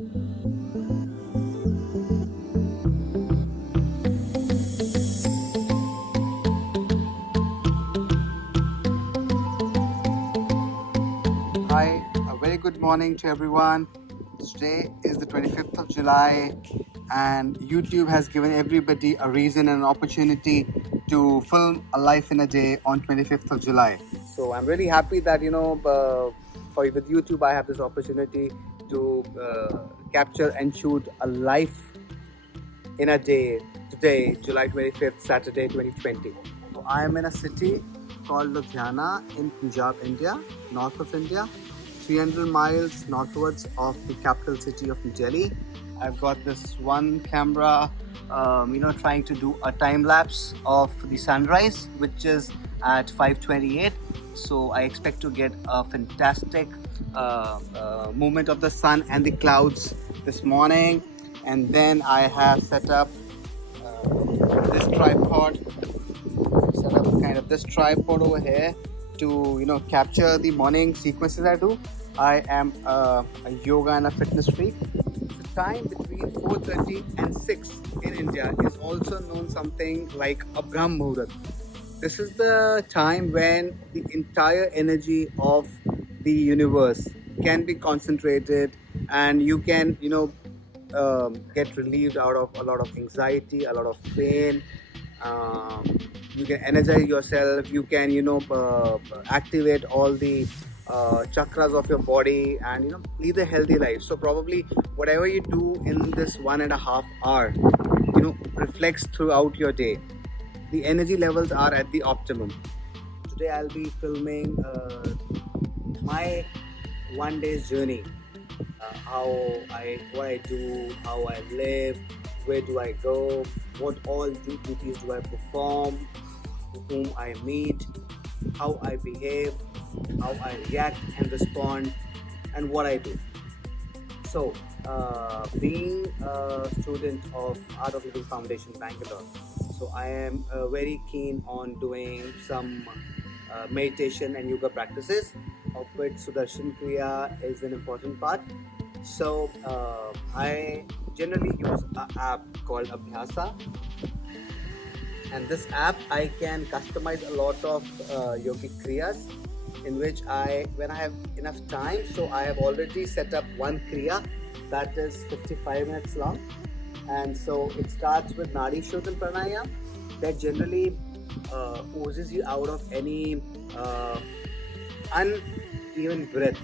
Hi, a very good morning to everyone. Today is the 25th of July, and YouTube has given everybody a reason and an opportunity to film a life in a day on 25th of July. So I'm really happy that for with YouTube I have this opportunity to capture and shoot a life in a day today, July 25th, Saturday 2020. So I am in a city called Ludhiana in Punjab, India, north of India, 300 miles northwards of the capital city of New Delhi. I've got this one camera, trying to do a time lapse of the sunrise, which is at 5:28. So I expect to get a fantastic movement of the sun and the clouds this morning. And then I have set up this tripod, this tripod over here to capture the morning sequences I do. I am a yoga and a fitness freak. The time between 4:30 and 6 in India is also known something like a Brahm Muhurat. This is the time when the entire energy of the universe can be concentrated, and you can get relieved out of a lot of anxiety, a lot of pain. You can energize yourself, you can activate all the chakras of your body, and lead a healthy life. So probably whatever you do in this 1.5 hour reflects throughout your day. The energy levels are at the optimum. Today I'll be filming my one day's journey, what I do, how I live, where do I go, what all duties do I perform, whom I meet, how I behave, how I react and respond, and what I do. So, being a student of Art of Living Foundation, Bangalore, so I am very keen on doing some meditation and yoga practices, of which Sudarshan Kriya is an important part. So I generally use an app called Abhyasa, and this app I can customize a lot of yogic kriyas, in which when I have enough time, so I have already set up one kriya that is 55 minutes long. And so it starts with Nadi Shodhan Pranayam that generally oozes you out of any uneven breath.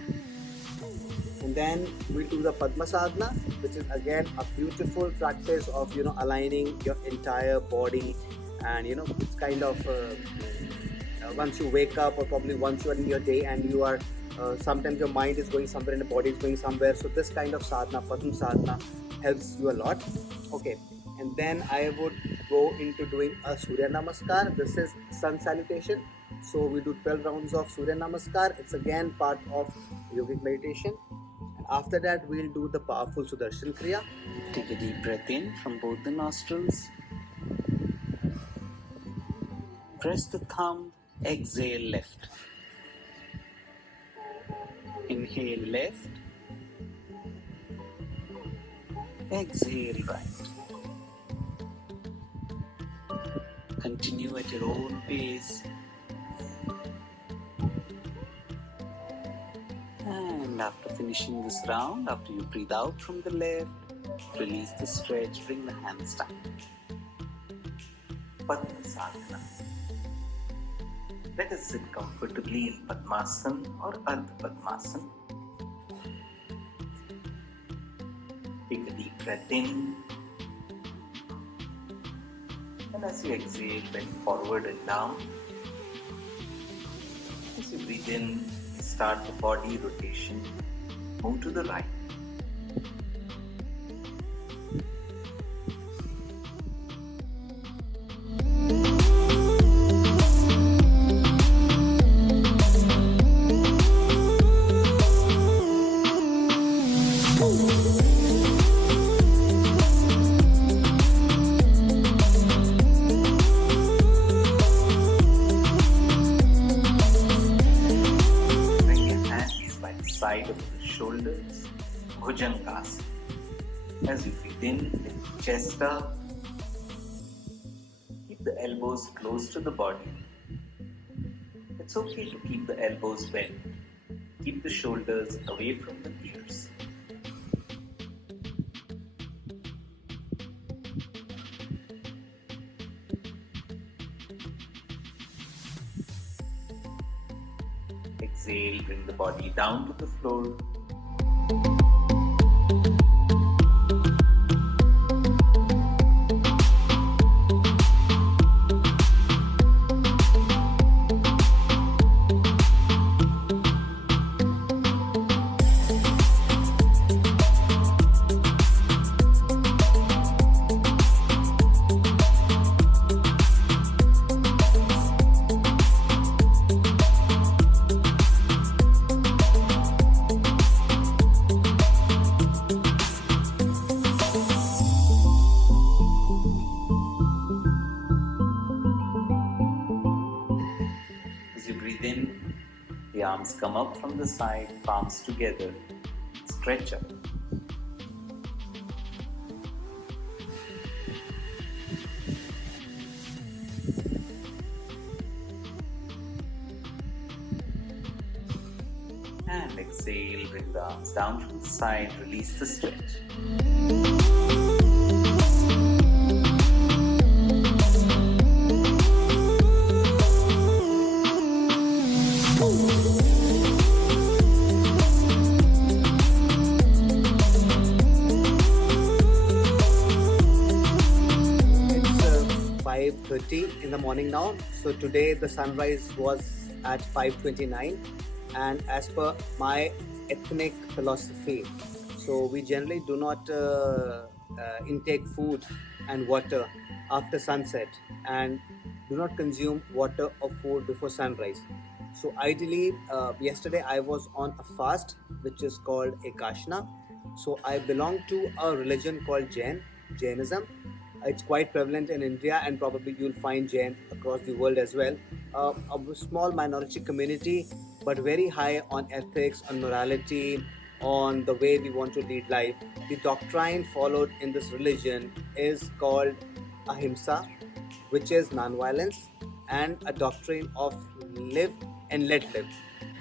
And then we do the Padma Sadhana, which is again a beautiful practice of aligning your entire body, and it's kind of once you wake up, or probably once you are in your day and you are sometimes your mind is going somewhere and the body is going somewhere. So this kind of sadhana, Padma Sadhana, helps you a lot. Okay, and then I would go into doing a Surya Namaskar. This is sun salutation. So we do 12 rounds of Surya Namaskar. It's again part of yogic meditation. And after that, we'll do the powerful Sudarshan Kriya. Take a deep breath in from both the nostrils. Press the thumb, exhale left. Inhale left. Exhale right. Continue at your own pace. And after finishing this round, after you breathe out from the left, release the stretch, bring the hands down. Padma Sadhana. Let us sit comfortably in Padmasana or Ardha Padmasana. Take a deep breath in, and as you exhale, bend forward and down. As you breathe in, start the body rotation. Move to the right. Side of the shoulders, Bhujangasana. As you breathe in, lift the chest up. Keep the elbows close to the body. It's okay to keep the elbows bent. Keep the shoulders away from the ears. Exhale, bring the body down to the floor. As you breathe in, the arms come up from the side, palms together. Stretch up. And exhale, bring the arms down from the side, release the stretch. It's 5:30 in the morning now. So today the sunrise was at 5:29, and as per my ethnic philosophy, so we generally do not intake food and water after sunset, and do not consume water or food before sunrise. So ideally, yesterday I was on a fast which is called Ekashna. So I belong to a religion called Jainism. It's quite prevalent in India, and probably you'll find Jain across the world as well. A small minority community, but very high on ethics, on morality, on the way we want to lead life. The doctrine followed in this religion is called Ahimsa, which is non-violence, and a doctrine of live and let live.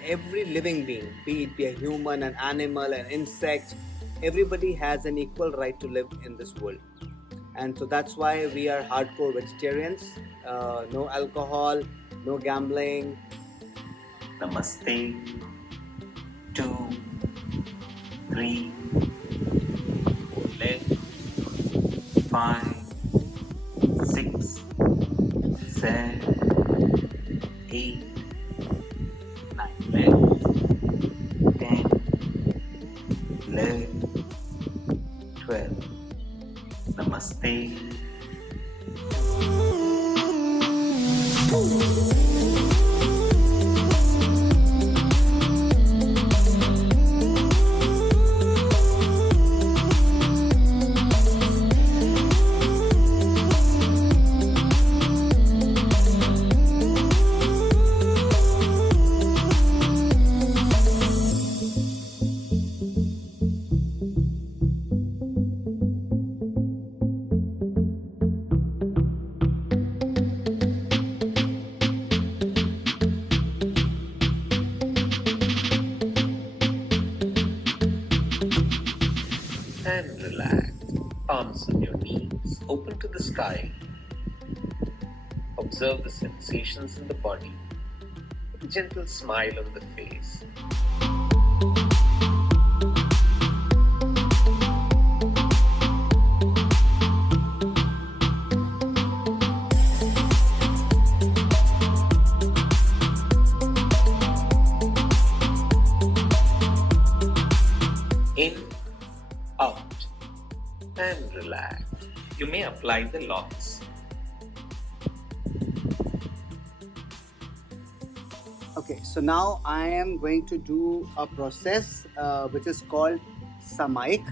Every living being, be it be a human, an animal, an insect, everybody has an equal right to live in this world. And so that's why we are hardcore vegetarians. No alcohol, no gambling. Namaste. 2, 3, 4 left, 5, 6, 7, 8, 9 left, 10, 11, 12. Namaste. And relax. Arms on your knees, open to the sky. Observe the sensations in the body with a gentle smile on the face. In, out, and relax. You may apply the locks. Okay, so now I am going to do a process which is called Samaik.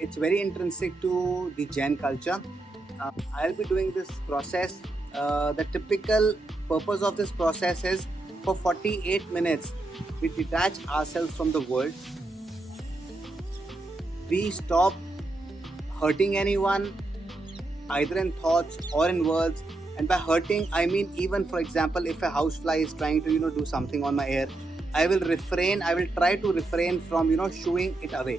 It's very intrinsic to the Jain culture. I'll be doing this process. The typical purpose of this process is for 48 minutes we detach ourselves from the world. We stop hurting anyone, either in thoughts or in words. And by hurting, I mean, even for example, if a housefly is trying to do something on my hair, I will try to refrain from shooing it away.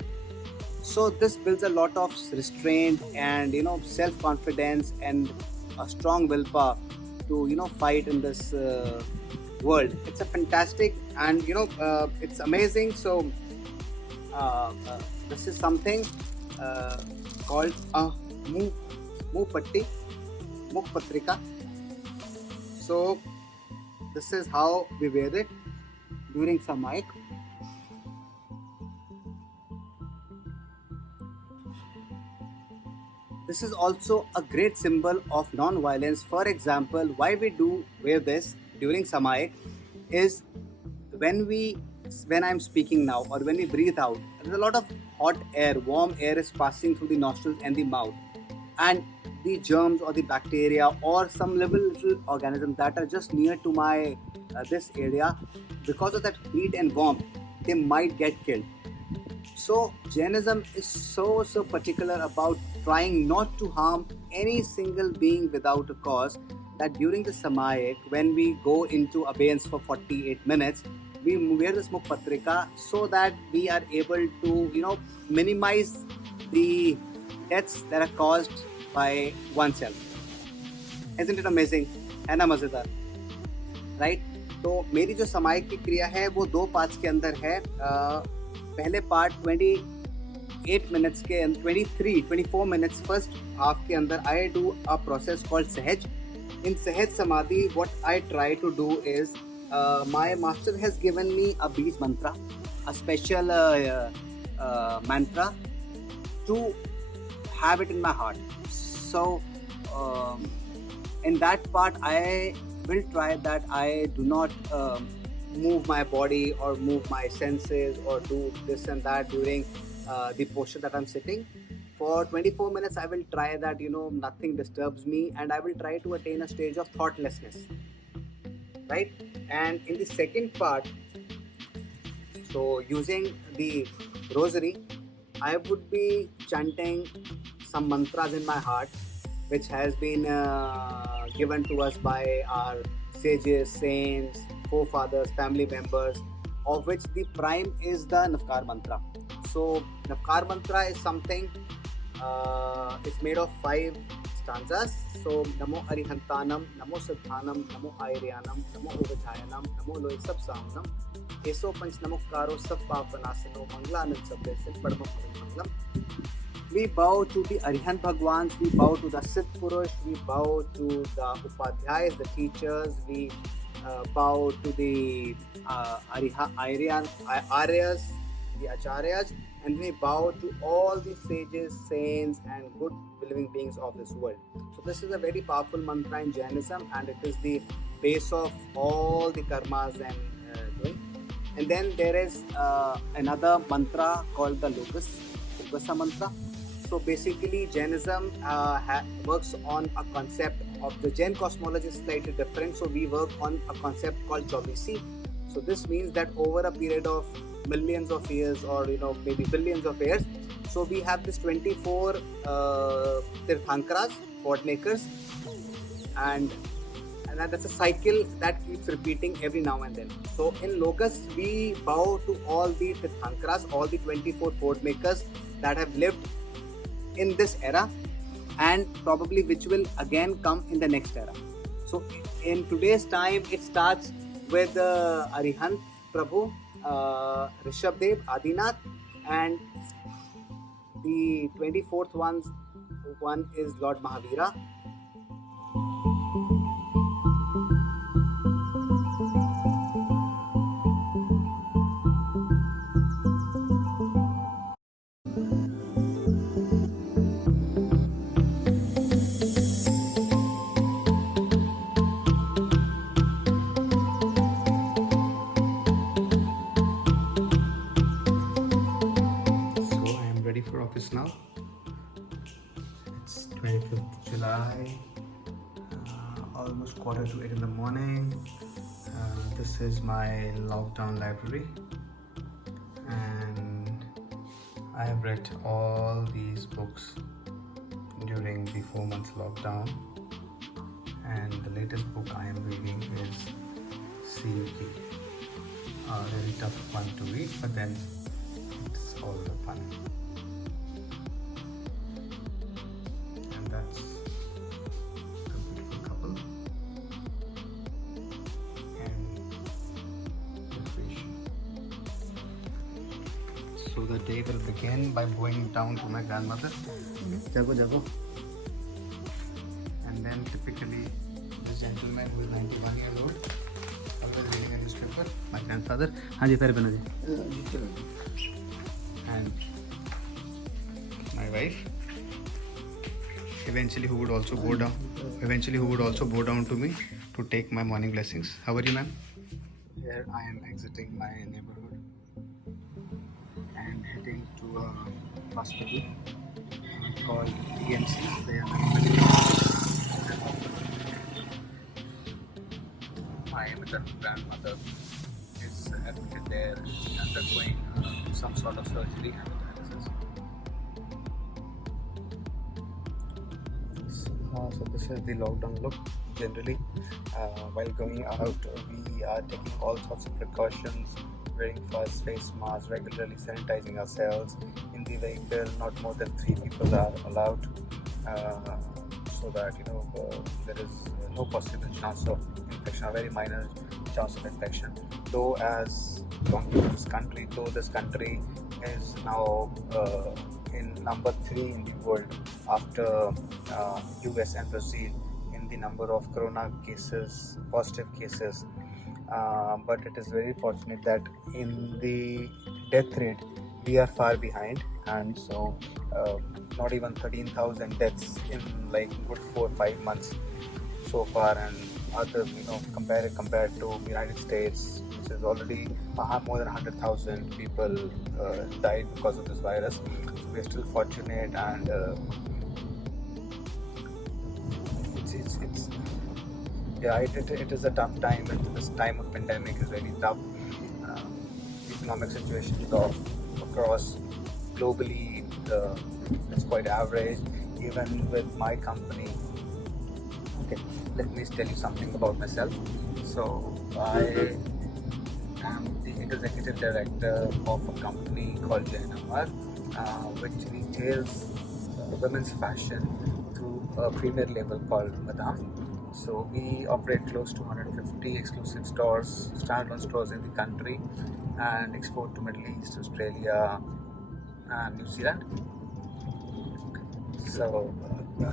So this builds a lot of restraint and self-confidence and a strong willpower to fight in this world. It's a fantastic, and it's amazing. So this is something called a Mupatti, Mukpatrika. So this is how we wear it during Samayik. This is also a great symbol of non-violence. For example, why we do wear this during Samayik is when I'm speaking now or when we breathe out, there's a lot of hot air, warm air is passing through the nostrils and the mouth, and the germs or the bacteria or some little organisms that are just near to my this area, because of that heat and warmth, they might get killed. So Jainism is so particular about trying not to harm any single being without a cause, that during the Samayik, when we go into abeyance for 48 minutes, we wear this Mukpatrika so that we are able to minimize the deaths that are caused by oneself. Isn't it amazing? है ना मज़ेदार, right? तो मेरी जो समायिक की क्रिया है वो 2 पार्ट्स के अंदर है. पहले पार्ट 28 मिनट्स के 24 मिनट्स फर्स्ट हाफ के अंदर I do a process called सहज. इन सहज समाधि what I try to do is my master has given me a beej mantra, a special mantra to have it in my heart. So in that part I will try that I do not move my body or move my senses or do this and that during the posture that I'm sitting. For 24 minutes I will try that nothing disturbs me, and I will try to attain a stage of thoughtlessness, right? And in the second part, so using the rosary, I would be chanting some mantras in my heart, which has been given to us by our sages, saints, forefathers, family members, of which the prime is the Navkar mantra. So Navkar mantra is something, it's made of 5 stanzas. So Namo Arihantanam, Namo Siddhanam, Namo Airyanam, Namo Uvajayanam, Namo Loy Sab Samnam, Eso Panch Namokaro Sab Papanasano, Manglanand Sabdesin, Padma Manglam. We bow to the Arihant Bhagwans, we bow to the Siddh Purush, we bow to the Upadhyayas, the teachers, we bow to the Aryas, the Acharyas, and we bow to all the sages, saints, and good living beings of this world. So this is a very powerful mantra in Jainism, and it is the base of all the karmas and doing. And then there is another mantra called the Logasa mantra. So basically Jainism works on a concept of the Jain cosmology is slightly different. So we work on a concept called Chaubisi. So this means that over a period of millions of years, or maybe billions of years, so we have this 24 Tirthankras, fort makers, and that's a cycle that keeps repeating every now and then. So in Logos we bow to all the Tirthankras, all the 24 fort makers that have lived in this era, and probably which will again come in the next era. So in today's time it starts with Arihant Prabhu, Rishabdev, Adinath, and the 24th one is Lord Mahavira. For office now. It's 25th July, almost 7:45 in the morning. This is my lockdown library, and I have read all these books during the 4 months lockdown, and the latest book I am reading is CUK. A very tough one to read, but then it's all the fun. And that's the beautiful couple and the fish. So the day will begin by going down to my grandmother. Jago. And then typically this gentleman who is 91 years old, always reading a newspaper, my grandfather. Haji Fair Banaji. And my wife. Eventually who would also go down to me to take my morning blessings. How are you, ma'am? Here I am exiting my neighborhood and heading to a hospital called TMC. They are my maternal grandmother is admitted there, undergoing some sort of surgery and dialysis. So this is the lockdown look. Generally, while going out, we are taking all sorts of precautions, wearing face masks, regularly sanitizing ourselves. In the vehicle, not more than 3 people are allowed, so that there is no possible chance of infection, a very minor chance of infection. Though as compared to this country is now in number 3 in the world after US and Brazil in the number of corona cases, positive cases. But it is very fortunate that in the death rate we are far behind, and so not even 13,000 deaths in like good 4 or 5 months so far, and other compared to United States, which is already more than 100,000 people died because of this virus. So we're still fortunate, and it is a tough time. This time of pandemic is very tough. Economic situation across globally, it's quite average. Even with my company, okay, let me tell you something about myself. So I am the executive director of a company called Jain Amar, which retails women's fashion through a premier label called Madame. So we operate close to 150 exclusive stores, standalone stores in the country, and export to Middle East, Australia, and New Zealand. So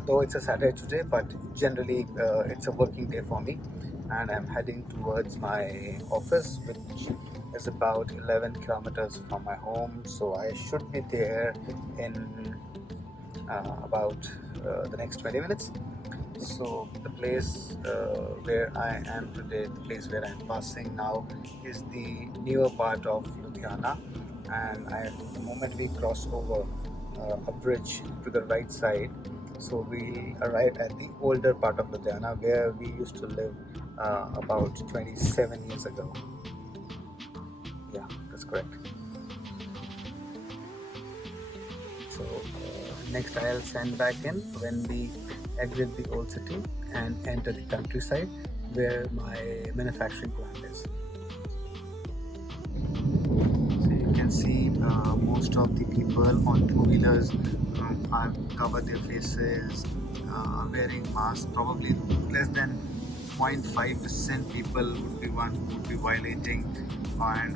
though it's a Saturday today, but generally it's a working day for me, and I'm heading towards my office, which is about 11 kilometers from my home. So I should be there in about the next 20 minutes. So the place where I am today, the place where I'm passing now, is the newer part of Ludhiana, and the moment we cross over a bridge to the right side, so we arrive at the older part of Ludhiana where we used to live about 27 years ago. Yeah, that's correct. So next I'll send back in when we exit the old city and enter the countryside where my manufacturing plant is. So you can see most of the people on two-wheelers are covered their faces, wearing masks. Probably less than 0.5% people would be violating,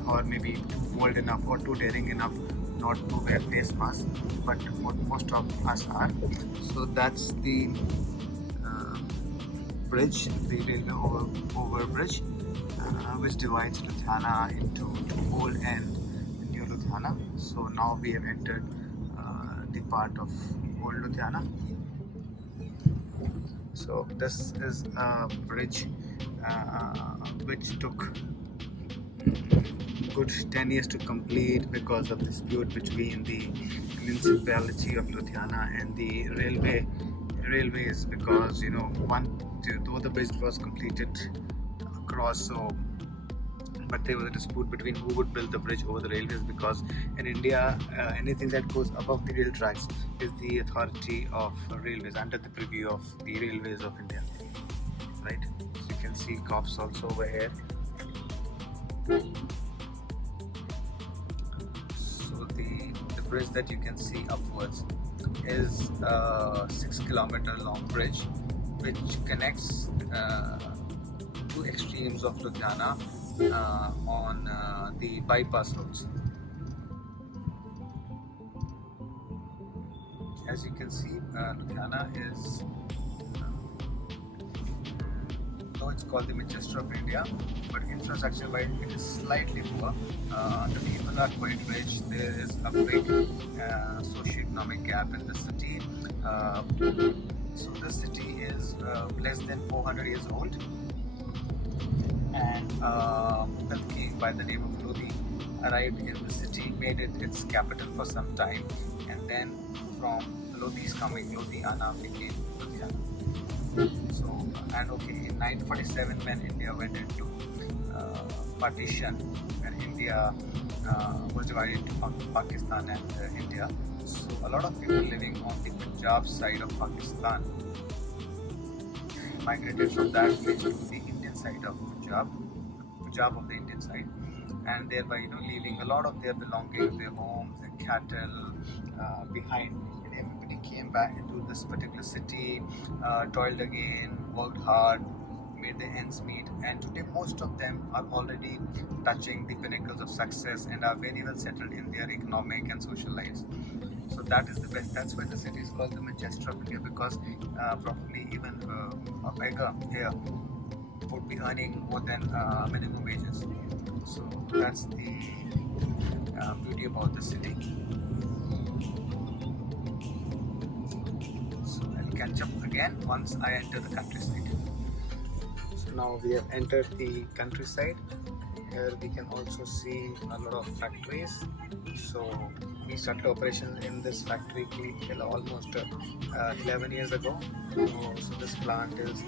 or maybe too bold enough or too daring enough not to wear face masks, but most of us are. So that's the bridge, the railway over bridge, which divides Ludhiana into old and new Ludhiana. So now we have entered the part of old Ludhiana. So this is a bridge which took good 10 years to complete because of dispute between the municipality of Ludhiana and the railways, because though the bridge was completed across, so but there was a dispute between who would build the bridge over the railways, because in India, anything that goes above the rail tracks is the authority of railways, under the purview of the railways of India, right? So you can see cops also over here. So the bridge that you can see upwards is a 6-kilometer long bridge which connects two extremes of Ludhiana on the bypass roads. As you can see, Ludhiana is, though it's called the Manchester of India, but infrastructure wise it is slightly poor. The people are quite rich. There is a big socio-economic gap in the city. So the city is less than 400 years old, and Mughal king by the name of Lodi arrived in the city, made it its capital for some time, and then from Lodi's coming, Ludhiana became Ludhiana. So, and okay, in 1947 when India went into partition, when India was divided into Pakistan and India, so a lot of people living on the Punjab side of Pakistan migrated from that place to the Indian side of Punjab of the Indian side, and thereby leaving a lot of their belongings, their homes, their cattle behind. And everybody came back into this particular city, toiled again, worked hard, made their ends meet, and today most of them are already touching the pinnacles of success and are very well settled in their economic and social lives. So that is the best. That's why the city is called the Manchester of India, because probably even a beggar here would be earning more than minimum wages. So that's the beauty about the city. So I'll catch up again once I enter the countryside. So now we have entered the countryside. Here we can also see a lot of factories. So we started operations in this factory almost 11 years ago. So this plant is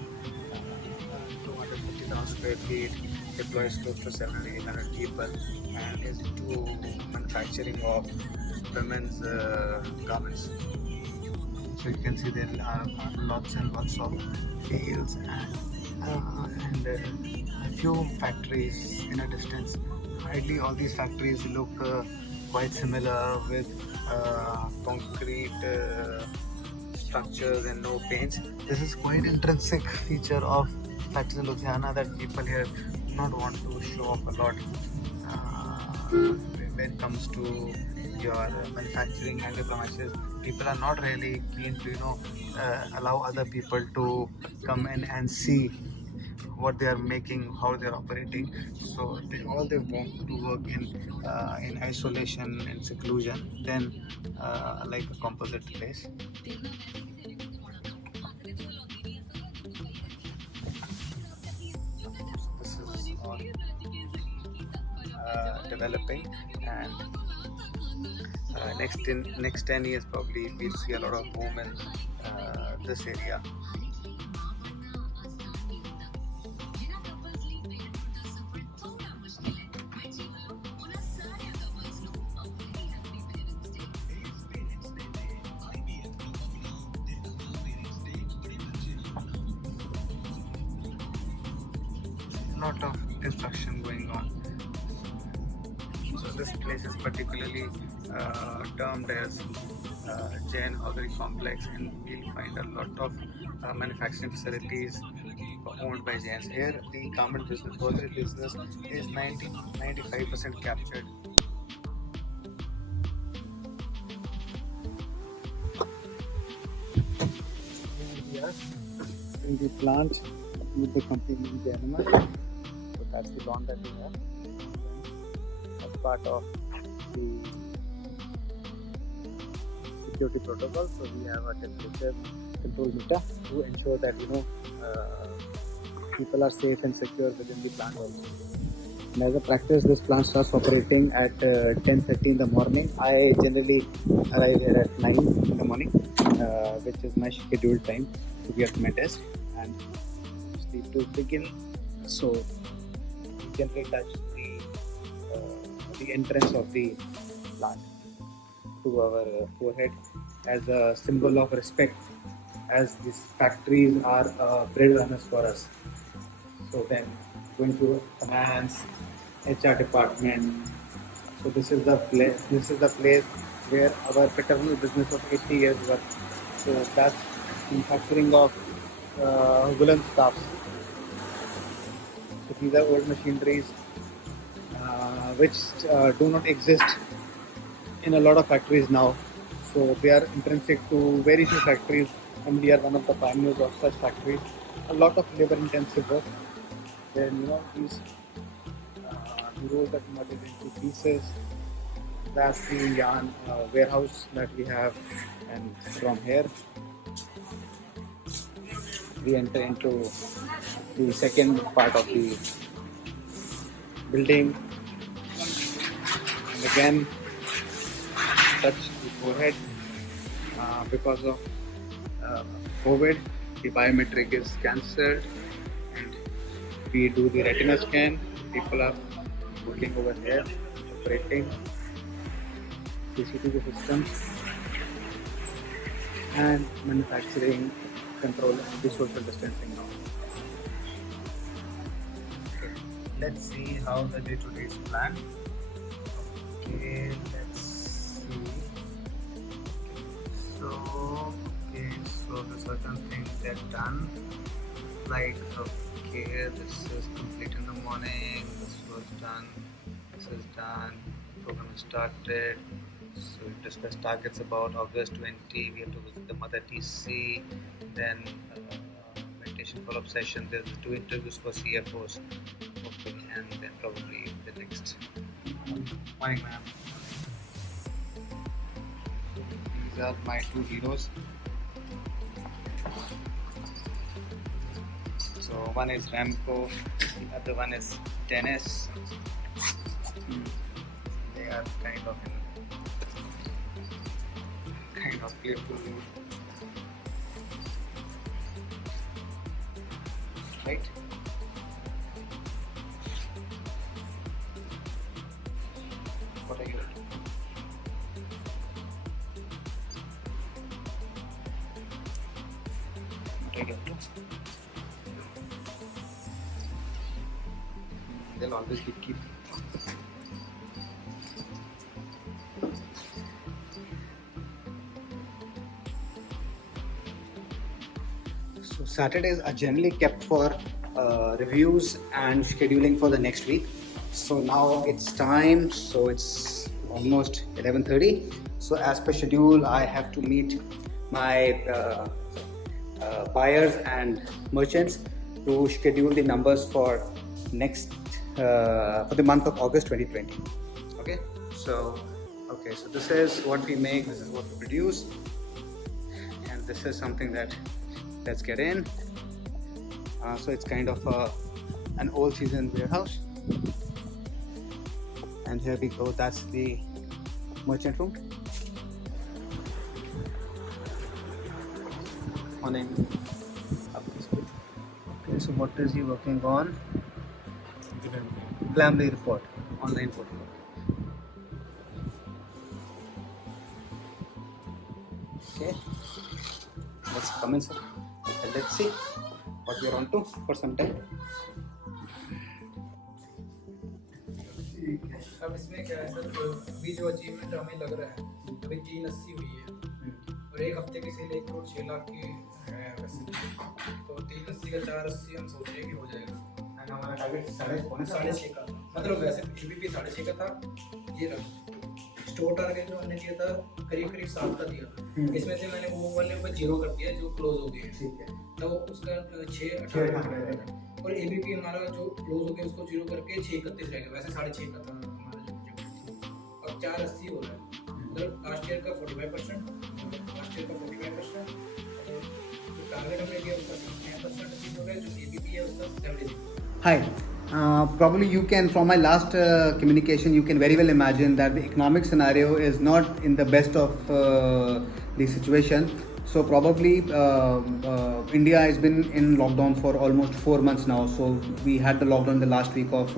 250,000 square feet, employs close to 700-800 people, and is into manufacturing of women's garments. So you can see there are lots and lots of fields and a few factories in a distance. Hardly all these factories look quite similar, with concrete structures and no paints. This is quite intrinsic feature of factories in Ludhiana, that people here do not want to show off a lot when it comes to your manufacturing and your premises. People are not really keen to allow other people to come in and see what they are making, how they are operating. So they want to work in isolation and seclusion than like a composite place. This is all developing, and next 10 years probably we'll see a lot of boom in this area. Lot of construction going on. So this place is particularly termed as Jain Hosiery Complex, and we'll find a lot of manufacturing facilities owned by Jains. Here the garment business, hosiery business is 95% captured. Yes, in the plant with the company Jainama. So that's the lawn that we have. As part of the security protocol, so we have a temperature control meter to ensure that people are safe and secure within the plant also. And as a practice, this plant starts operating at 10:30 in the morning. I generally arrive here at 9 in the morning, which is my scheduled time to get my test and sleep to begin. So we generally touch the the entrance of the plant to our forehead as a symbol of respect, as these factories are bread runners for us. So then going to finance, HR department. So this is the place. This is the place where our paternal business of 80 years worked. So that's manufacturing of woolen stuffs. So these are old machineries which do not exist in a lot of factories now. So they are intrinsic to very few factories, and we are one of the pioneers of such factories. A lot of labor-intensive work. Then these we roll the commodity into pieces. That's the yarn warehouse that we have, and from here we enter into the second part of the building, and again touch the forehead. Because of COVID, the biometric is cancelled, and we do the retina scan. People are working over here, operating CCTV systems and manufacturing control and the social distancing now. Okay. Let's see how the day-to-day is planned. Okay, let's see. So the certain things get done. Like, okay, this is complete in the morning, this was done, this is done, program is started. So we discussed targets about August 20, we have to visit the mother TC, then meditation follow-up session, there's 2 interviews for CFOs, okay, and then probably the next. Morning, ma'am. These are my 2 heroes. So one is Ramco, the other one is Dennis. They are kind of playful mood. Right? What are you up to? What are you up to? They'll always be keep. So Saturdays are generally kept for reviews and scheduling for the next week. So now it's time. So it's almost 11:30. So as per schedule, I have to meet my buyers and merchants to schedule the numbers for next for the month of August 2020. Okay, so this is what we make, this is what we produce, and this is something that let's get in. So it's kind of an old season warehouse, and here we go. That's the merchant room. Morning. Okay, so what is he working on? Glamly report, online portal. Okay, let's come in, sir. And let's see what we are on to for some time. अब इसमें क्या है sir, अभी जो achievement हमें लग रहा है, अभी 380 हुई है और एक हफ्ते की सेल 1 करोड़ 6 लाख की है वैसे, तो 380 का 480 हम सोच रहे हैं कि हो जाएगा। हमारा टारगेट 6.5 का, मतलब वैसे एबीपी 6.5 का था, ये रहा। स्टोर टारगेट जो हमने किया था करीब 7 का दिया, इसमें से मैंने वो वाले पर 0 कर दिया जो क्लोज हो गए। ठीक है, तो उसका 6.18 और एबीपी हमारा जो क्लोज हो गया उसको 0 करके 6.31 रह गया, वैसे 6.5 का था हमारा जो बजट। अब 480 हो रहा है, मतलब लास्ट ईयर का 45%, लास्ट ईयर का 45%, तो टारगेट हमने किया उसका 60% अचीव हो गया, जो एबीपी है उसका 70%। Hi. Probably you can, from my last communication, you can very well imagine that the economic scenario is not in the best of the situation. So probably India has been in lockdown for almost 4 months now. So we had the lockdown the last week of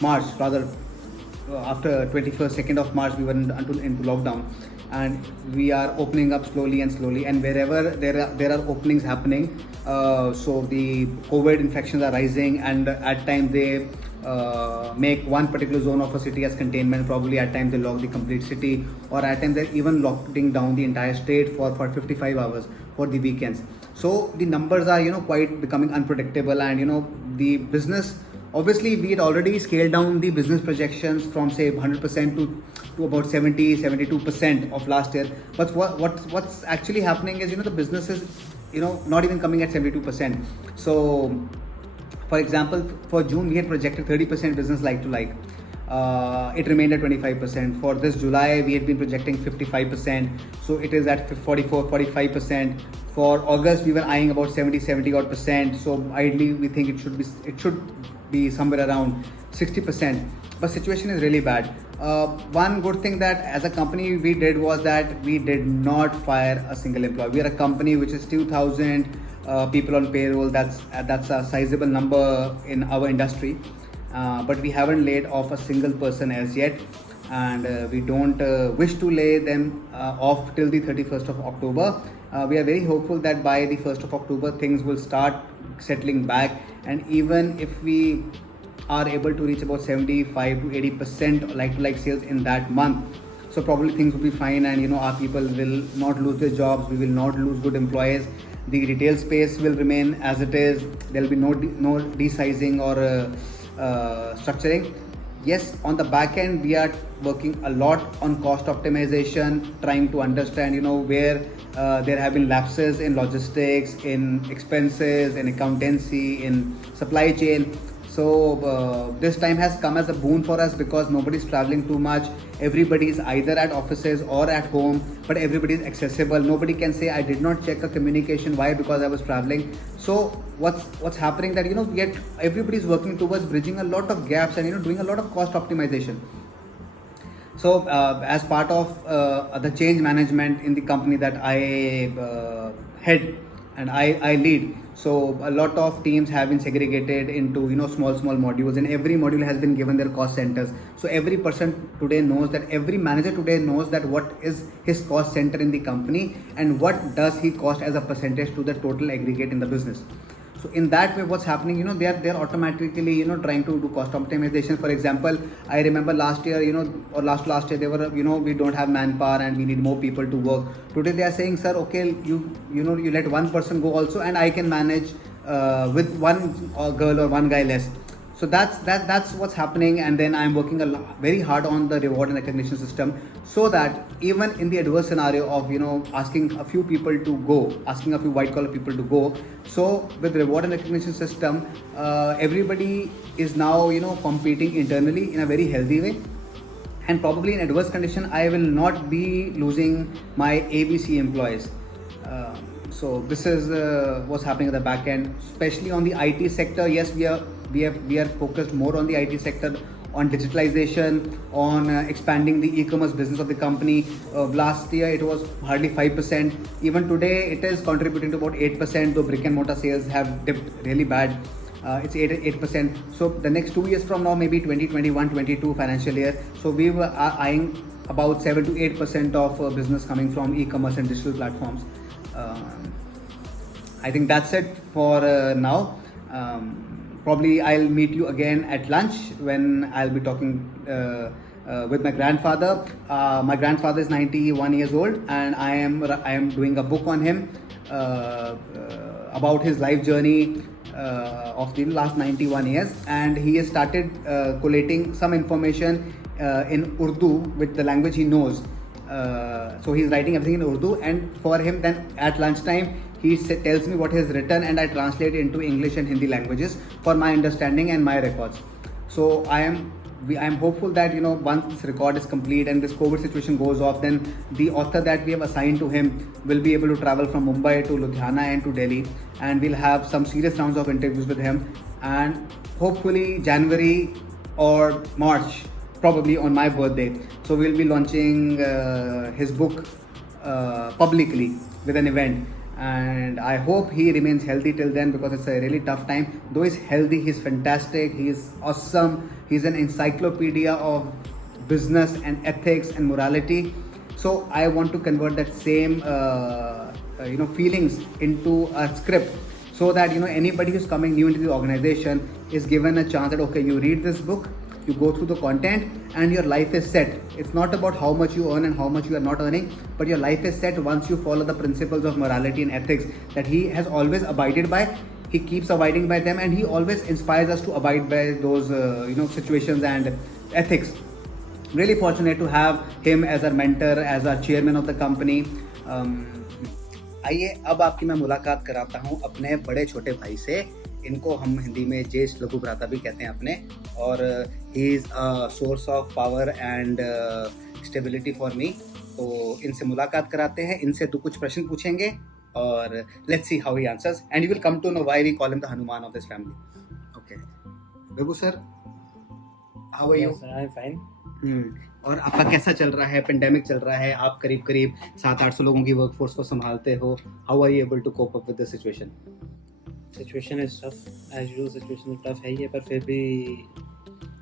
March, rather after 21st, 2nd of March, we were into lockdown, and we are opening up slowly and slowly. And wherever there are openings happening, so the COVID infections are rising, and at times they make one particular zone of a city as containment. Probably at times they lock the complete city, or at times they're even locking down the entire state for 55 hours for the weekends. So the numbers are quite becoming unpredictable, and the business, obviously we had already scaled down the business projections from say 100% to about 72% of last year. But what's actually happening is the business is not even coming at 72%. So for example, for June we had projected 30% business like to like. It remained at 25%. For this July we had been projecting 55%, so it is at 45%. For August we were eyeing about 70 odd percent. So ideally we think it should be somewhere around 60%. But situation is really bad. One good thing that as a company we did was that we did not fire a single employee. We are a company which is 2,000 people on payroll. That's a sizable number in our industry. But we haven't laid off a single person as yet, and we don't wish to lay them off till the 31st of October. We are very hopeful that by the 1st of October things will start settling back, and even if we are able to reach about 75 to 80% like sales in that month, so probably things will be fine, and our people will not lose their jobs. We will not lose good employees. The retail space will remain as it is. There will be no desizing or structuring. Yes, on the back end we are working a lot on cost optimization, trying to understand where there have been lapses in logistics, in expenses, in accountancy, in supply chain. So this time has come as a boon for us because nobody's traveling too much. Everybody is either at offices or at home, but everybody is accessible. Nobody can say I did not check a communication. Why? Because I was traveling. So what's happening that yet everybody is working towards bridging a lot of gaps and doing a lot of cost optimization. So as part of the change management in the company that I head and I lead, so a lot of teams have been segregated into small modules, and every module has been given their cost centers. So every person today knows that, every manager today knows that what is his cost center in the company and what does he cost as a percentage to the total aggregate in the business. So in that way, what's happening, they're automatically, trying to do cost optimization. For example, I remember last year, or last year, they were, we don't have manpower and we need more people to work. Today they are saying, sir, okay, you let one person go also, and I can manage with one girl or one guy less. So that's what's happening. And then I'm working very hard on the reward and recognition system, so that even in the adverse scenario of asking a few people to go, asking a few white collar people to go, so with reward and recognition system, everybody is now competing internally in a very healthy way. And probably in adverse condition, I will not be losing my ABC employees. So this is what's happening at the back end, especially on the IT sector. Yes, we are focused more on the IT sector, on digitalization, on expanding the e-commerce business of the company. Last year it was hardly 5%. Even today it is contributing to about 8%, though brick and mortar sales have dipped really bad. It's 8%. So the next 2 years from now, maybe 2021-22 financial year, so we were eyeing about 7 to 8% of business coming from e-commerce and digital platforms. I think that's it for now. Probably I'll meet you again at lunch when I'll be talking with my grandfather. My grandfather is 91 years old, and I am doing a book on him about his life journey of the last 91 years, and he has started collating some information in Urdu, with the language he knows. So he's writing everything in Urdu, and for him then at lunchtime he tells me what he has written, and I translate it into English and Hindi languages for my understanding and my records. So I am hopeful that once this record is complete and this COVID situation goes off, then the author that we have assigned to him will be able to travel from Mumbai to Ludhiana and to Delhi, and we'll have some serious rounds of interviews with him, and hopefully January or March, probably on my birthday, so we'll be launching his book publicly with an event. And I hope he remains healthy till then, because it's a really tough time. Though he's healthy, he's fantastic, he's awesome, he's an encyclopedia of business and ethics and morality. So I want to convert that same feelings into a script, so that anybody who's coming new into the organization is given a chance that okay, you read this book, you go through the content and your life is set. It's not about how much you earn and how much you are not earning, but your life is set once you follow the principles of morality and ethics that he has always abided by. He keeps abiding by them, and he always inspires us to abide by those situations and ethics. Really fortunate to have him as our mentor, as our chairman of the company. आइए अब आपकी मैं मुलाकात कराता हूँ अपने बड़े छोटे भाई से. इनको हम हिंदी में जेस लघु भ्राता भी कहते हैं अपने, और he is a source of power and stability for me. तो इनसे मुलाकात कराते हैं, इनसे तो कुछ प्रश्न पूछेंगे और let's see how he answers and you will come to know why we call him the Hanuman of this family. Okay Raghu sir, how are you? I am fine. और आपका कैसा चल रहा है? पेंडेमिक चल रहा है, आप करीब 700-800 लोगों की वर्कफोर्स को संभालते हो. How are you able to cope up with the situation? Situation is tough, as usual situation tough है ही, पर फिर भी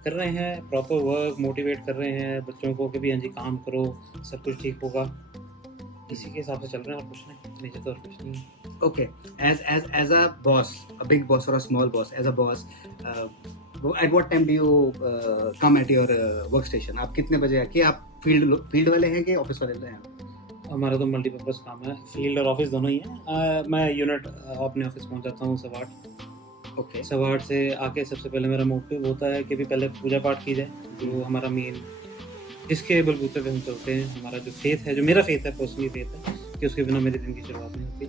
कर रहे हैं प्रॉपर वर्क, मोटिवेट कर रहे हैं बच्चों को कि भी हाँ जी काम करो, सब कुछ ठीक होगा. इसी के हिसाब से चल रहे हैं और कुछ नहीं, नीचे तो और कुछ नहीं. Okay, as a boss, a big boss or a small boss, as a boss, at what time do you come at your workstation? आप कितने बजे आके आप फील्ड वाले हैं कि ऑफिस वाले हैं? हमारा तो मल्टीपर्पज़ काम है, फील्ड और ऑफिस दोनों ही है. मैं यूनिट अपने ऑफिस पहुंच जाता हूँ 8:15. ओके. 8:15 से आके सबसे पहले मेरा मोटिव होता है कि भी पहले पूजा पाठ की जाए, जो हमारा मेन जिसके बलबूते पे हम चलते हैं. हमारा जो फेथ है, जो मेरा फेथ है, पर्सनली फेथ है कि उसके बिना मेरे दिन की शुरुआत नहीं होती.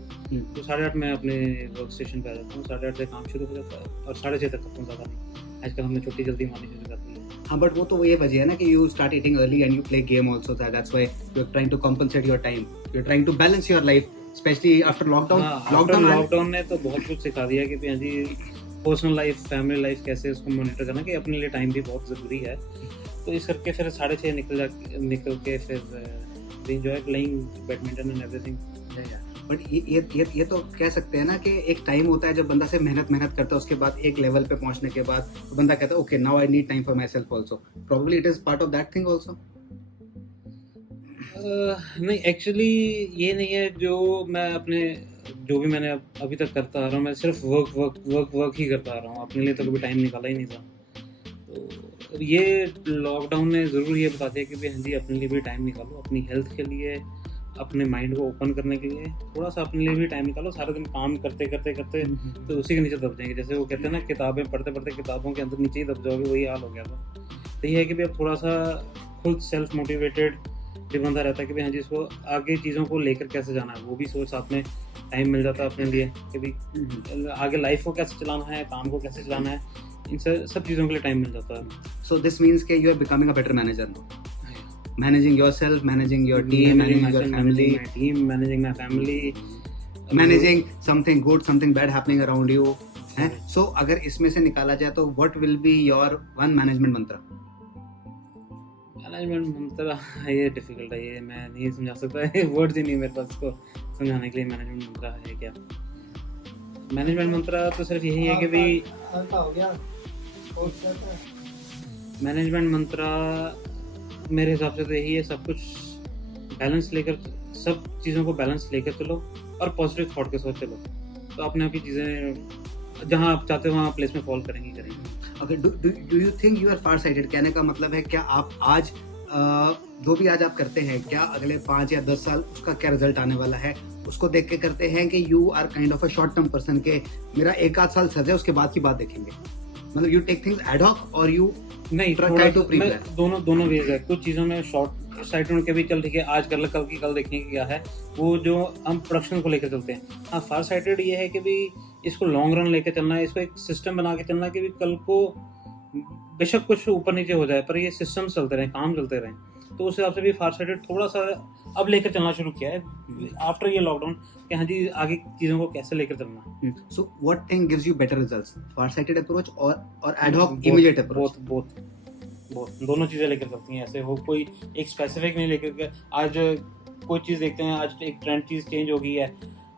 तो 8:30 मैं अपने वर्क स्टेशन पर आ जाता हूँ. 8:30 से काम शुरू हो जाता है और 6:30 तक खत्म ज़्यादा नहीं. आजकल हमने छुट्टी जल्दी मारनी शुरू कर दी है. हाँ, बट वो तो ये वजह है ना कि you start eating early and you play game also, that's why you are trying to compensate your time, you are trying to balance your life, specially after lockdown. Lockdown ने तो बहुत कुछ सिखा दिया कि हाँ जी पर्सनल लाइफ, फैमिली लाइफ कैसे उसको मॉनिटर करना, कि अपने लिए टाइम भी बहुत ज़रूरी है. तो इस करके फिर 6:30 निकल के फिर enjoy playing badminton and everything. But ये तो कह सकते हैं ना कि एक टाइम होता है जब बंदा से मेहनत करता है, उसके बाद एक लेवल पे पहुंचने के बाद तो बंदा कहता है okay now I need time for my self also. Probably it is part of that thing also. नहीं, एक्चुअली ये नहीं है. जो भी मैंने अभी तक करता आ रहा हूँ, मैं सिर्फ वर्क ही करता आ रहा हूँ. अपने लिए तो कभी टाइम निकाला ही नहीं था. तो ये लॉकडाउन ने ज़रूर ये बता दिया कि भाई हाँ जी अपने लिए भी टाइम निकालो, अपनी हेल्थ के लिए, अपने माइंड को ओपन करने के लिए थोड़ा सा अपने लिए भी टाइम निकालो. सारा दिन काम करते तो उसी के नीचे दब जाएंगे. जैसे वो कहते हैं ना, किताबें पढ़ते किताबों के अंदर नीचे ही दब जाओगे, वही हाल हो गया था. तो ये है कि भाई अब थोड़ा सा खुद सेल्फ मोटिवेटेड भी बंदा रहता है कि भाई हाँ जी इसको आगे चीज़ों को लेकर कैसे जाना है, वो भी सोच साथ में टाइम मिल जाता है अपने लिए कि भाई आगे लाइफ को कैसे चलाना है, काम को कैसे चलाना है, इन सब चीज़ों के लिए टाइम मिल जाता है. सो दिस मीन्स के you are becoming a better manager, managing yourself, managing your team, managing your family, managing my family, managing something good, something bad happening around you. So अगर इसमें से निकाला जाए तो what will be your one management mantra? Management मंत्र ये difficult है, ये मैं नहीं समझा सकता. वर्ड्स ही नहीं मेरे पास इसको समझाने के लिए. मैनेजमेंट मंत्र है क्या? मैनेजमेंट मंत्र तो सिर्फ यही है कि भाई मैनेजमेंट मंत्र मेरे हिसाब से तो यही है, सब कुछ बैलेंस लेकर, सब चीज़ों को बैलेंस लेकर चलो और पॉजिटिव थॉट के साथ चलो, तो अपने आप ही चीज़ें जहाँ आप चाहते हो वहाँ प्लेस में फॉल करेंगे. Okay, do you think you are far sighted? कहने का मतलब है क्या आप आज जो भी आज आप करते हैं, क्या अगले 5 या 10 साल उसका क्या रिजल्ट आने वाला है उसको देख के करते हैं कि you are kind of a short term person के मेरा 1-8 साल सर जाए उसके बाद की बात देखेंगे? मतलब you take things ad hoc और यू नहीं, दोनों वेज है. कुछ चीज़ों में शॉर्ट साइटेड के भी चल ठीक है, आज कर ले, कल देखेंगे क्या है, वो जो हम प्रोडक्शन को लेकर चलते हैं. हाँ, फार साइटेड ये है कि भी इसको लॉन्ग रन लेकर चलना है, इसको एक सिस्टम बना के चलना है कि भी कल को बेशक कुछ ऊपर नीचे हो जाए पर ये सिस्टम चलते रहें, काम चलते रहें. तो उस हिसाब से भी फार साइटेड थोड़ा सा अब लेकर चलना शुरू किया है आफ्टर ये लॉकडाउन कि हाँ जी आगे चीज़ों को कैसे लेकर चलना. So what thing gives you better results, far sighted approach और ad hoc immediate approach? Both दोनों चीज़ें लेकर चलती हैं. ऐसे हो कोई एक स्पेसिफिक नहीं लेकर के, आज कोई चीज़ देखते हैं, आज एक ट्रेंड चीज़ चेंज हो गई है,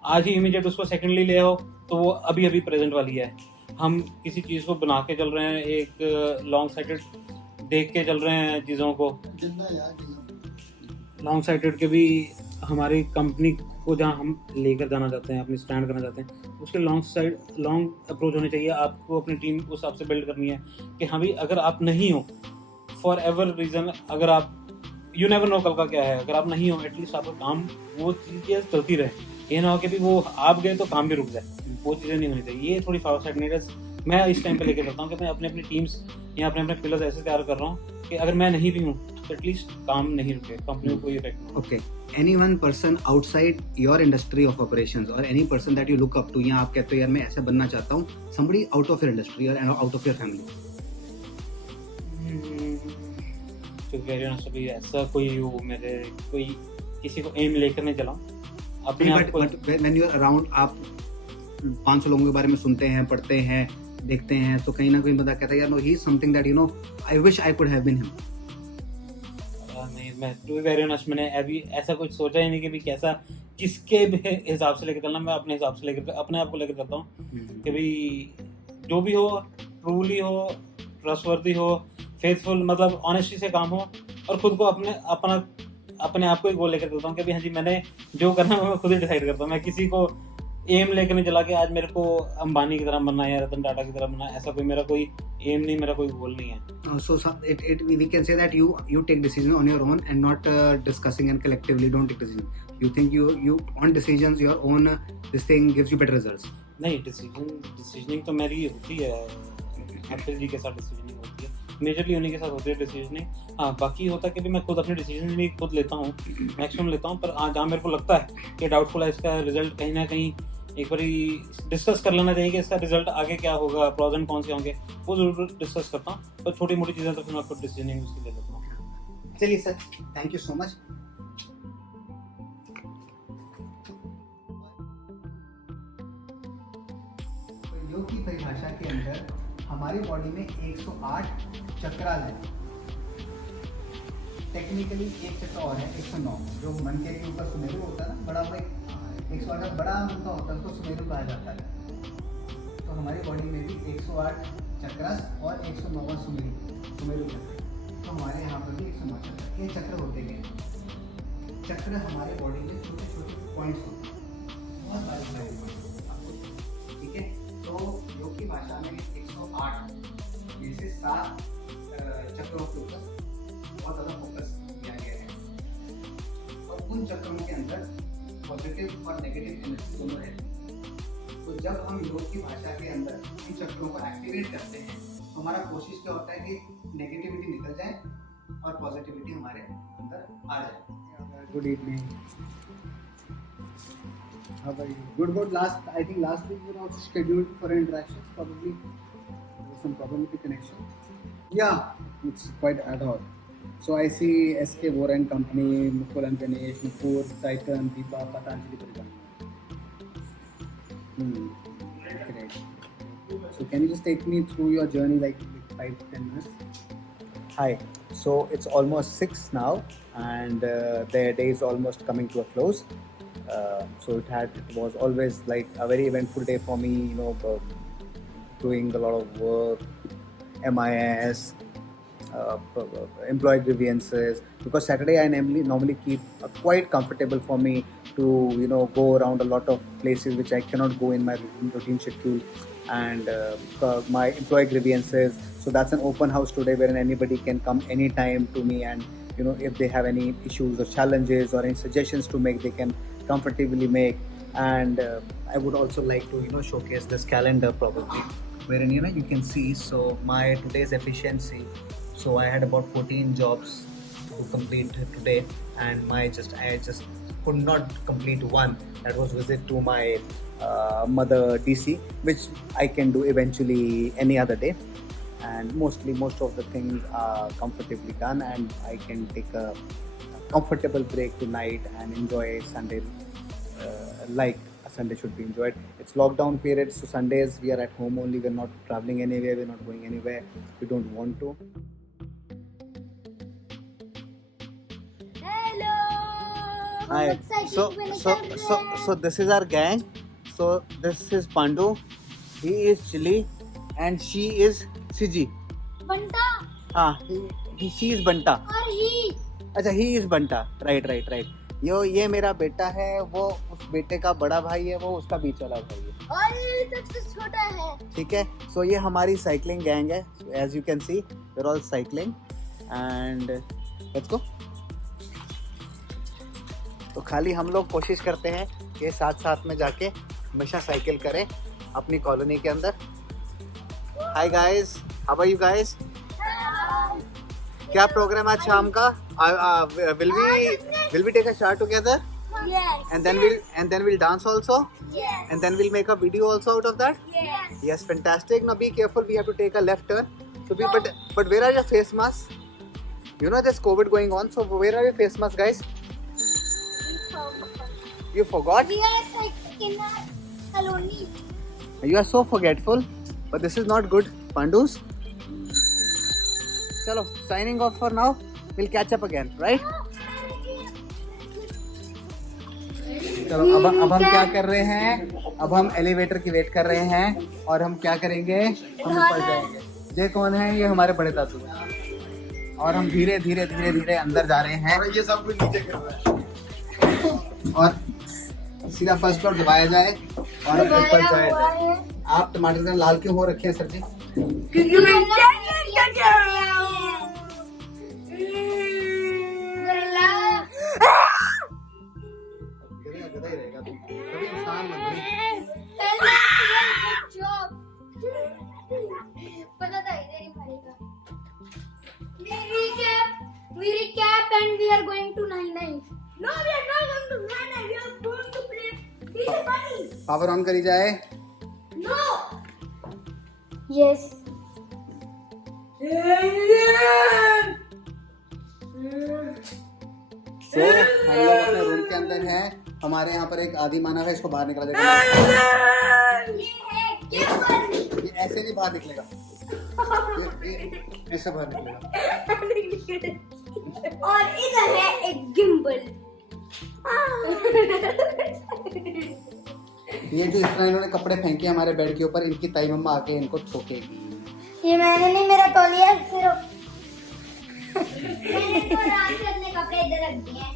आज ही इमीडिएट उसको सेकेंडली ले आओ तो वो अभी प्रेजेंट वाली है. हम किसी चीज़ को बना के चल रहे हैं, एक लॉन्ग साइटेड देख के चल रहे हैं चीज़ों को। लॉन्ग साइटेड के भी हमारी कंपनी को जहाँ हम लेकर जाना चाहते हैं, अपनी स्टैंड करना चाहते हैं, उसके लॉन्ग अप्रोच होनी चाहिए। आपको अपनी टीम उस हिसाब से बिल्ड करनी है कि हाँ भाई, अगर आप नहीं हो फॉर एवर रीज़न, अगर आप यू नेवर नो कल का क्या है, अगर आप नहीं हो एटलीस्ट आपका काम वो चीज़ें चलती रहे। ये ना हो कि भी वो आप गए तो काम भी रुक जाए, वो चीज़ें नहीं होनी चाहिए। ये थोड़ी फास्ट साइडनेस मैं इस टाइम पे लेके चलता हूँ कि मैं अपनी टीम्स या अपने पिलर्स ऐसे तैयार कर रहा हूँ कि अगर मैं नहीं भी हूँ तो एटलीस्ट काम नहीं रुके, कंपनी को कोई इफेक्ट नहीं। Okay. Any one person outside your industry of operations or any person that you look up to, या आप कहते हो यार मैं ऐसा बनना चाहता हूँ, somebody out of your industry or out of your family. तो वेरी ऑनेस्ट अभी ऐसा कोई हो मेरे, कोई किसी को एम लेकर नहीं चला अपने आप को। But when you are around, आप 500 लोगों के बारे में सुनते हैं, पढ़ते हैं, देखते हैं, तो कहीं ना कहीं बंदा कहता है यार no, he is something that you know I wish I could have been him. नहीं, मैं टू बी वेरी ऑनेस्ट मैंने अभी ऐसा कुछ सोचा ही नहीं कि भी कैसा किसके भी हिसाब से लेकर चलना। मैं अपने हिसाब से लेकर, अपने आप को लेकर चलता हूँ कि भाई जो भी हो, ट्रूली हो, ट्रस्टवर्दी हो, फेथफुल, मतलब ऑनेस्टी से काम हो, और खुद को अपने आप को ही गोल लेकर चलता हूँ कि भाई हाँ जी, मैंने जो करना है मैं खुद ही डिसाइड करता हूँ। मैं किसी को एम लेकर नहीं चला कि आज मेरे को अंबानी की तरह बनना है या रतन टाटा की तरह बनना है। ऐसा कोई मेरा कोई एम नहीं, मेरा कोई गोल नहीं है। So we can say that you take decision on your own and not discussing and collectively don't take decision. You think you on decisions your own, this thing gives you better results. नहीं, decisioning तो मेरी होती है, अक्षर जी के साथ decisioning होती है, मेजरली उन्हीं के साथ होती है डिसीजनिंग। हाँ, बाकी होता है कि भी मैं खुद अपने डिसीजन भी खुद लेता हूँ, मैक्सिमम लेता हूँ, पर जहाँ मेरे को लगता है कि डाउटफुल है इसका रिजल्ट, कहीं ना कहीं एक बार डिस्कस कर लेना चाहिए कि इसका रिजल्ट आगे क्या होगा, प्रोज एंड कौन से होंगे, वो जरूर डिस्कस करता हूँ। पर छोटी मोटी चीज़ें तो फिर मैं खुद डिसीजनिंग उसकी ले लेता हूँ। चलिए sir, thank you so much. योग की परिभाषा के अंदर हमारी बॉडी में 108 चक्रास हैं। टेक्निकली एक चक्र और है 109, जो मन के ऊपर सुमेरु होता है ना, बड़ा भाई 108 बड़ा मन का होता है, उसको सुमेरु कहा जाता है। तो हमारी बॉडी में भी 108 चक्रास और 109वां सुमेरु चक्र, तो हमारे यहाँ पर भी 109 चक्र, ये चक्र होते गए। चक्र हमारे बॉडी में छोटे छोटे पॉइंट्स होते हैं, बहुत सारे, ठीक है। तो योग की भाषा में 108 में से 7 चक्रों के ऊपर बहुत ज़्यादा फोकस किया गया है, और उन चक्रों के अंदर पॉजिटिव और नेगेटिव एनर्जी दोनों रहती है। तो जब हम योग की भाषा के अंदर इन चक्रों को एक्टिवेट करते हैं, तो हमारा कोशिश क्या होता है कि नेगेटिविटी निकल जाए और पॉजिटिविटी हमारे अंदर आ जाए। Good evening. How are you? Good. I think last week we were also scheduled for an interaction. Probably there was some problem with the connection. Yeah, it's quite ad hoc. So I see SK Warren Company, Mukul and Ganesh, Nupur, Titan, Deepa, Patanjali, Great. So can you just take me through your journey, like 5-10 minutes? Hi. So it's almost 6 now, and the day is almost coming to a close. So it was always like a very eventful day for me, you know, doing a lot of work, MIS, employee grievances, because Saturday I normally keep quite comfortable for me to, you know, go around a lot of places which I cannot go in my routine schedule, and my employee grievances. So that's an open house today wherein anybody can come anytime to me, and you know, if they have any issues or challenges or any suggestions to make, they can comfortably make. And I would also like to, you know, showcase this calendar probably, wherein, you know, you can see, so my today's efficiency, so I had about 14 jobs to complete today, and I just could not complete one. That was visit to my mother DC, which I can do eventually any other day. And most of the things are comfortably done, and I can take a comfortable break tonight and enjoy Sunday like a Sunday should be enjoyed. It's lockdown period, so Sundays we are at home only. We're not traveling anywhere, we're not going anywhere, we don't want to. Hello. Hi. So this is our gang. So this is Pandu, he is Chili, and she is Siji. Banta. हाँ she is बंटा. और ही अच्छा he is बंटा. Right. ये मेरा बेटा है, वो उस बेटे का बड़ा भाई है, वो उसका बीच वाला भाई है. और ये सबसे छोटा है. ठीक है. सो ये हमारी साइकिलिंग गैंग है. As you can see we are all cycling and let's go. तो खाली हम लोग कोशिश करते हैं कि साथ साथ में जाके हमेशा साइकिल करें अपनी कॉलोनी के अंदर. Hi guys, how are you guys? क्या प्रोग्राम आज शाम का? Will we take a shot together Yes. and then we'll dance also Yes. and then we'll make a video also out of that. Yes. Yes, fantastic. Now be careful, we have to take a left turn. So but where are your face masks? You know there's COVID going on, so where are your face masks, guys? You forgot? We are like in a colony. You are so forgetful, but this is not good, Pandus. Chalo, signing off for now. We'll catch up again, right? चलो अब हम क्या कर रहे हैं? अब हम elevator की वेट कर रहे हैं और हम क्या करेंगे? हम ऊपर जाएंगे. ये कौन है? ये हमारे बड़े दादू हैं. और हम धीरे धीरे अंदर जा रहे हैं. ये सब कुछ नीचे कर रहा है. और सीधा फर्स्ट फ्लोर दबाया जाए और ऊपर जाया जाए. आप टमाटर का लाल क्यों हो रखे हैं सर जी? क्योंकि मैं गधा ही रहेगा तू. कभी इंसान मत बनी. पता था इधर ही मारेगा. We recap and we are going to 99. No, we are not going to 99. We are going to play DJ Bunny. Power on करी जाए. No. Yes. So, हम लोग अपने रूम के अंदर हैं. हमारे यहाँ पर एक आदि मानव है, इसको बाहर निकाला जाएगा. ये है गिम्बल. ये ऐसे नहीं बाहर निकलेगा. ये ऐसे बाहर निकलेगा. और इधर है एक गिम्बल. ये जो इस तरह इन्होंने कपड़े फेंके हमारे बेड के ऊपर, इनकी ताई मम्मा आके इनको ठोकेगी. ये मैंने नहीं, मेरा तौलिया सिर्फ मैंने तो रात से अपने कपड़े इधर रख दिए हैं.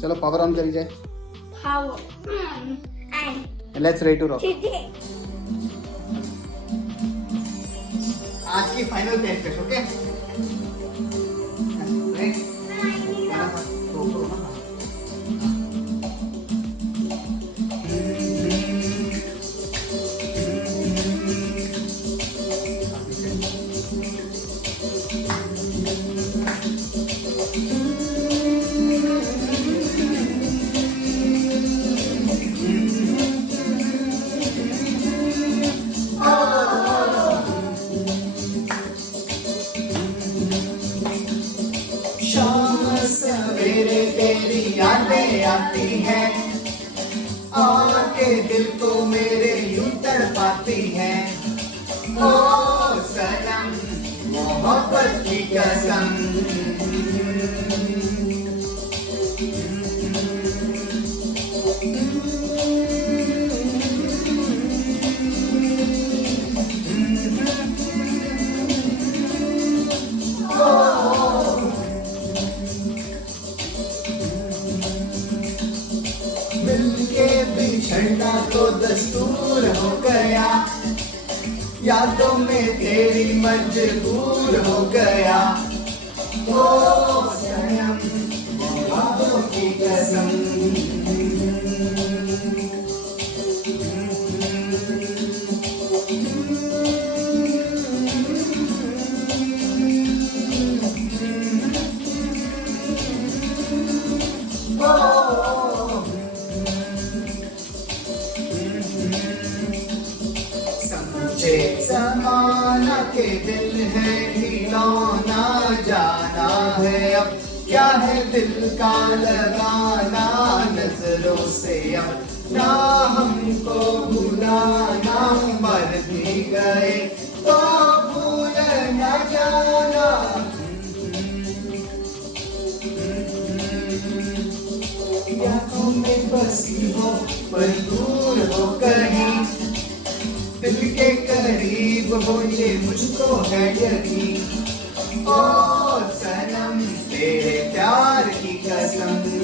चलो पावर ऑन करी जाए. And let's ready to rock. ठीक है. आज की फाइनल पेशकश. ओके सवेरे तेरी यादें आती हैं, आके दिल को मेरे यूं तड़पाती हैं. ओ सनम मोहब्बत की कसम. मिलके बिछड़ना तो दस्तूर हो गया, यादों में तेरी मजबूर हो गया. ओ सनम मोहब्बत की कसम. समझे जमाना के दिल है हिलौना, जाना है अब क्या है दिल का लगाना. नजरों से अब ना हमको भुलाना, मर भी गए तो भूल न जाना. यादों में बसी हो पर दूर हो कहीं, दिल के करीब करीब हो ये मुझको है यकीन, ओ सनम तेरे प्यार की कसम।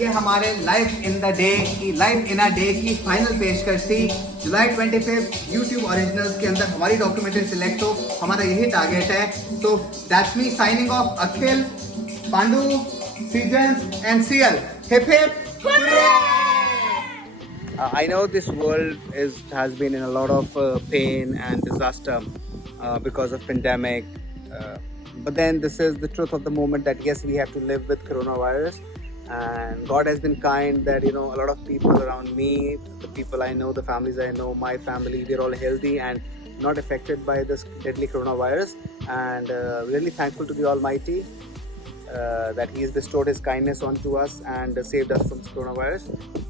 ये हमारे लाइफ इन द डे की लाइफ इन अ डे की फाइनल पेशकश थी। जुलाई 25 YouTube ओरिजिनल्स के अंदर हमारी डॉक्यूमेंट्री सिलेक्ट हो, हमारा यही टारगेट है। तो that's me signing off. Akhil, Pandu, सीजन and CL, hip hip hurray! I know this world has been in a lot of pain and disaster because of pandemic. But then this is the truth of the moment that yes, we have to live with coronavirus. And God has been kind that, you know, a lot of people around me, the people I know, the families I know, my family, we're all healthy and not affected by this deadly coronavirus. And really thankful to the Almighty that He has bestowed His kindness onto us and saved us from this coronavirus.